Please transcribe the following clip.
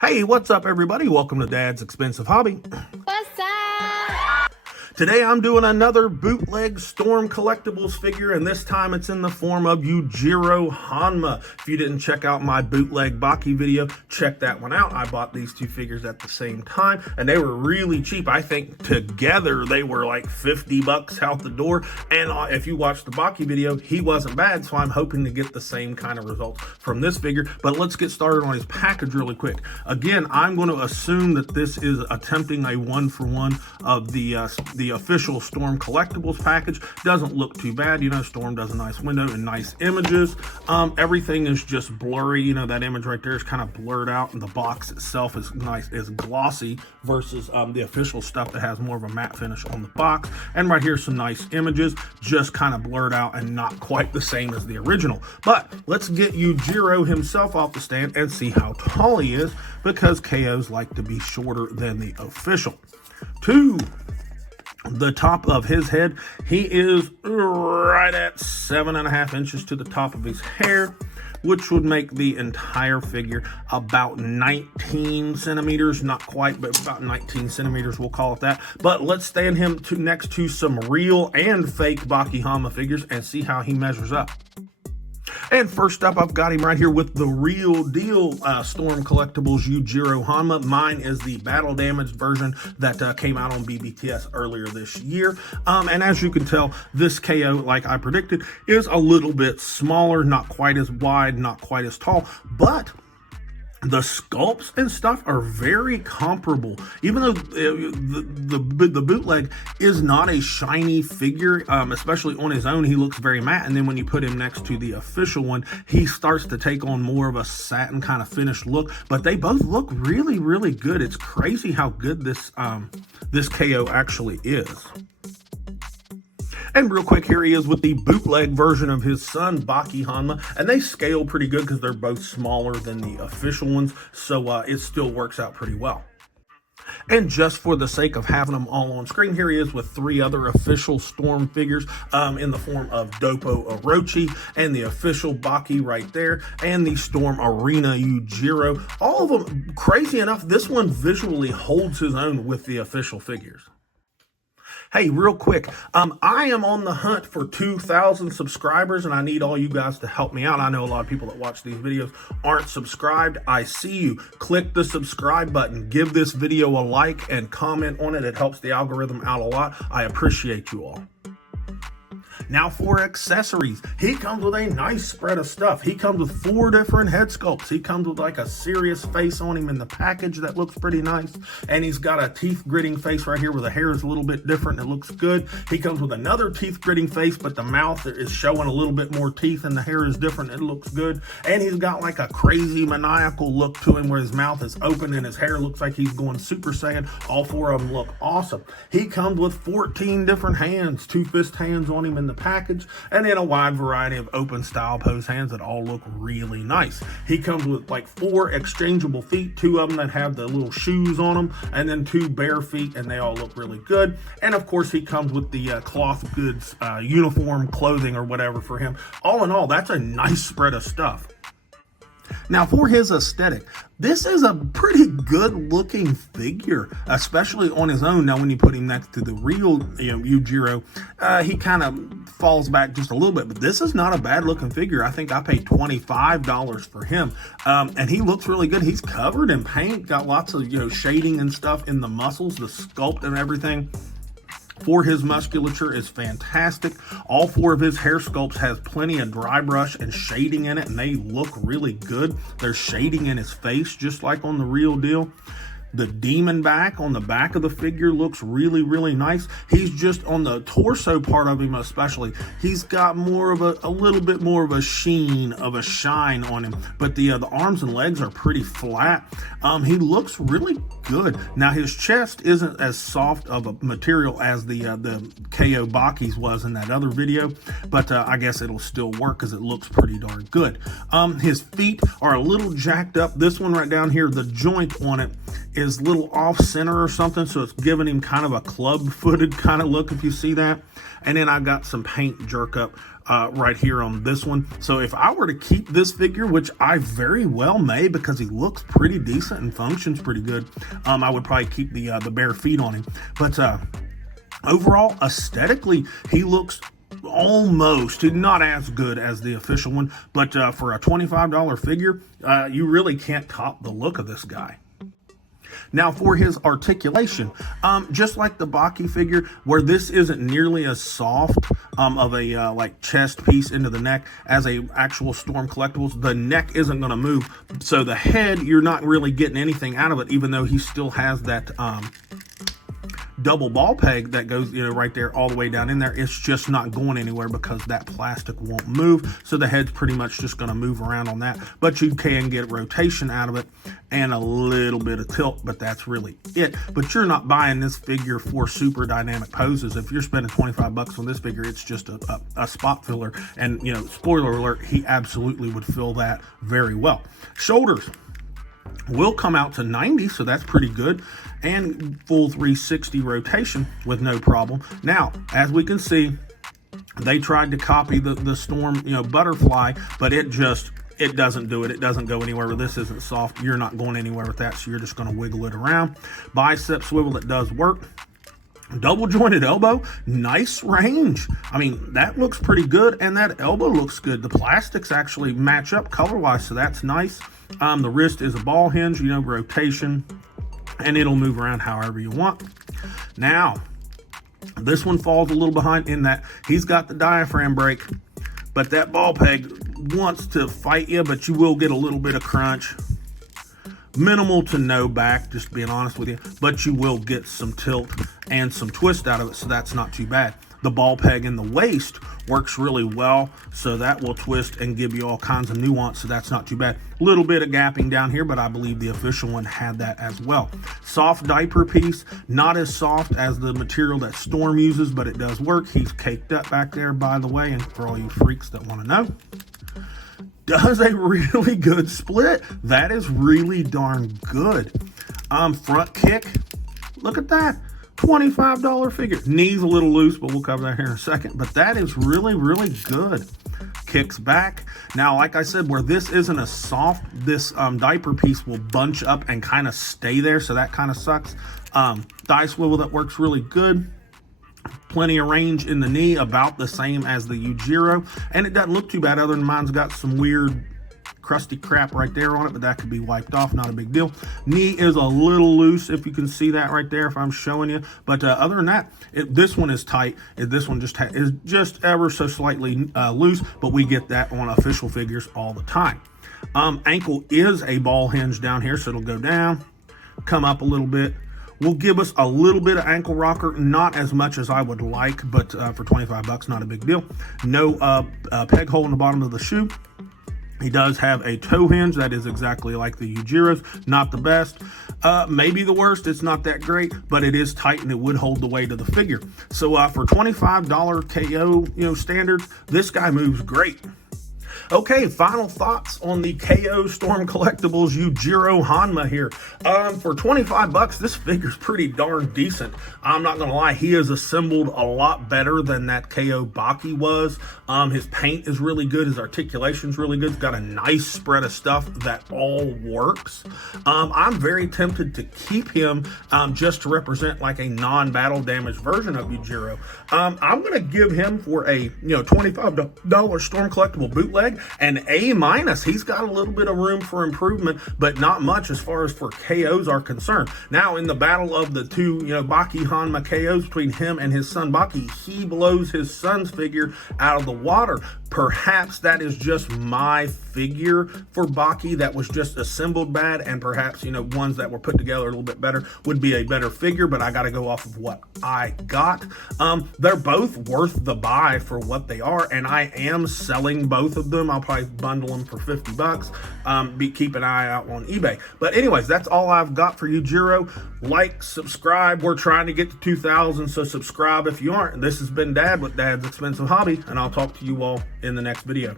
Hey, what's up, everybody? Welcome to Dad's Expensive Hobby. What's up? Today I'm doing another bootleg Storm Collectibles figure, and this time it's in the form of Yujiro Hanma. If you didn't check out my bootleg Baki video, check that one out. I bought these two figures at the same time, and they were really cheap. I think together they were like 50 bucks out the door, and if you watch the Baki video, he wasn't bad, so I'm hoping to get the same kind of results from this figure. But let's get started on his package really quick. Again, I'm going to assume that this is attempting a one-for-one of the official Storm Collectibles package. Doesn't look too bad. You know, Storm does a nice window and nice images. Everything is just blurry. You know, that image right there is kind of blurred out, and the box itself is nice, is glossy versus the official stuff that has more of a matte finish on the box. And right here, some nice images, just kind of blurred out and not quite the same as the original. But let's get Yujiro himself off the stand and see how tall he is, because KOs like to be shorter than the official. To the top of his head, he is right at 7.5 inches to the top of his hair, which would make the entire figure about 19 centimeters, not quite, but about 19 centimeters, we'll call it that. But let's stand him next to some real and fake Baki Hanma figures and see how he measures up. And first up, I've got him right here with the real deal Storm Collectibles Yujiro Hanma. Mine is the battle damaged version that came out on BBTS earlier this year. And as you can tell, this KO, like I predicted, is a little bit smaller, not quite as wide, not quite as tall, but the sculpts and stuff are very comparable. Even though the bootleg is not a shiny figure, especially on his own, he looks very matte. And then when you put him next to the official one, he starts to take on more of a satin kind of finished look. But they both look really, really good. It's crazy how good this KO actually is. And real quick, here he is with the bootleg version of his son, Baki Hanma. And they scale pretty good because they're both smaller than the official ones. So it still works out pretty well. And just for the sake of having them all on screen, here he is with 3 other official Storm figures in the form of Doppo Orochi and the official Baki right there, and the Storm Arena Yujiro. All of them, crazy enough, this one visually holds his own with the official figures. Hey, real quick, I am on the hunt for 2,000 subscribers, and I need all you guys to help me out. I know a lot of people that watch these videos aren't subscribed. I see you. Click the subscribe button. Give this video a like and comment on it. It helps the algorithm out a lot. I appreciate you all. Now for accessories, he comes with a nice spread of stuff. He comes with 4 different head sculpts. He comes with like a serious face on him in the package that looks pretty nice. And he's got a teeth gritting face right here where the hair is a little bit different and it looks good. He comes with another teeth gritting face, but the mouth is showing a little bit more teeth and the hair is different. It looks good. And he's got like a crazy maniacal look to him where his mouth is open and his hair looks like he's going Super Saiyan. All 4 of them look awesome. He comes with 14 different hands, 2 fist hands on him in the package, and then a wide variety of open style pose hands that all look really nice. He comes with like 4 exchangeable feet, 2 of them that have the little shoes on them, and then 2 bare feet, and they all look really good. And of course, he comes with the cloth goods uniform clothing or whatever for him. All in all, that's a nice spread of stuff. Now for his aesthetic, this is a pretty good looking figure, especially on his own. Now when you put him next to the real Yujiro, he kind of falls back just a little bit, but this is not a bad looking figure. I think I paid $25 for him, and he looks really good. He's covered in paint, got lots of shading and stuff in the muscles, the sculpt and everything for his musculature is fantastic. All 4 of his hair sculpts has plenty of dry brush and shading in it, and they look really good. There's shading in his face just like on the real deal. The demon back on the back of the figure looks really, really nice. He's just on the torso part of him especially. He's got more of a little bit more of a sheen, of a shine on him. But the arms and legs are pretty flat. He looks really good. Now his chest isn't as soft of a material as the KO Baki's was in that other video, but I guess it'll still work because it looks pretty darn good. His feet are a little jacked up. This one right down here, the joint on it is a little off center or something, so it's giving him kind of a club-footed kind of look, if you see that. And then I got some paint jerk up right here on this one. So if I were to keep this figure, which I very well may because he looks pretty decent and functions pretty good, I would probably keep the bare feet on him. But overall, aesthetically, he looks almost not as good as the official one, but for a $25 figure, you really can't top the look of this guy. Now for his articulation, just like the Baki figure, where this isn't nearly as soft of a like chest piece into the neck as a actual Storm Collectibles, the neck isn't going to move. So the head, you're not really getting anything out of it, even though he still has that double ball peg that goes, right there all the way down in there. It's just not going anywhere because that plastic won't move. So the head's pretty much just going to move around on that, but you can get rotation out of it and a little bit of tilt, but that's really it. But you're not buying this figure for super dynamic poses. If you're spending 25 bucks on this figure, it's just a spot filler. And, spoiler alert, he absolutely would fill that very well. Shoulders will come out to 90, so that's pretty good, and full 360 rotation with no problem. Now, as we can see, they tried to copy the Storm, butterfly, but it doesn't do it. It doesn't go anywhere. This isn't soft. You're not going anywhere with that, so you're just going to wiggle it around. Bicep swivel, it does work. Double jointed elbow, nice range. I mean, that looks pretty good, and that elbow looks good. The plastics actually match up color-wise, so that's nice. The wrist is a ball hinge, rotation, and it'll move around however you want. Now, this one falls a little behind in that he's got the diaphragm break, but that ball peg wants to fight you, but you will get a little bit of crunch. Minimal to no back, just being honest with you, but you will get some tilt and some twist out of it, so that's not too bad. The ball peg in the waist works really well, so that will twist and give you all kinds of nuance, so that's not too bad. A little bit of gapping down here, but I believe the official one had that as well. Soft diaper piece, not as soft as the material that Storm uses, but it does work. He's caked up back there, by the way, and for all you freaks that want to know. Does a really good split. That is really darn good. Front kick, look at that. $25 figure. Knees a little loose, but we'll cover that here in a second. But that is really, really good. Kicks back. Now, like I said, where this isn't as soft, this diaper piece will bunch up and kind of stay there, so that kind of sucks. Thigh swivel, that works really good. Plenty of range in the knee, about the same as the Yujiro, and it doesn't look too bad, other than mine's got some weird crusty crap right there on it, but that could be wiped off, not a big deal. Knee is a little loose, if you can see that right there, if I'm showing you, but other than that, this one is tight. This one is just ever so slightly loose, but we get that on official figures all the time. Ankle is a ball hinge down here, so it'll go down, come up a little bit, will give us a little bit of ankle rocker, not as much as I would like, but for 25 bucks, not a big deal. No peg hole in the bottom of the shoe. He does have a toe hinge that is exactly like the Yujiro's. Not the best, maybe the worst. It's not that great, but it is tight and it would hold the weight of the figure. So for $25 KO, standard, this guy moves great. Okay, final thoughts on the KO Storm Collectibles Yujiro Hanma here. For 25 bucks, this figure's pretty darn decent. I'm not gonna lie, he is assembled a lot better than that KO Baki was. His paint is really good, his articulation's really good. He's got a nice spread of stuff that all works. I'm very tempted to keep him just to represent like a non-battle damaged version of Yujiro. I'm gonna give him for a $25 Storm Collectible bootleg an A-. He's got a little bit of room for improvement, but not much as far as for KOs are concerned. Now, in the battle of the two, Baki Hanma KOs between him and his son Baki, he blows his son's figure out of the water. Perhaps that is just my figure for Baki that was just assembled bad, and perhaps, ones that were put together a little bit better would be a better figure, but I got to go off of what I got. They're both worth the buy for what they are, and I am selling both of them. I'll probably bundle them for 50 bucks. Keep an eye out on eBay. But anyways, that's all I've got for Yujiro. Like, subscribe. We're trying to get to 2,000, so subscribe if you aren't. This has been Dad with Dad's Expensive Hobby, and I'll talk to you all in the next video.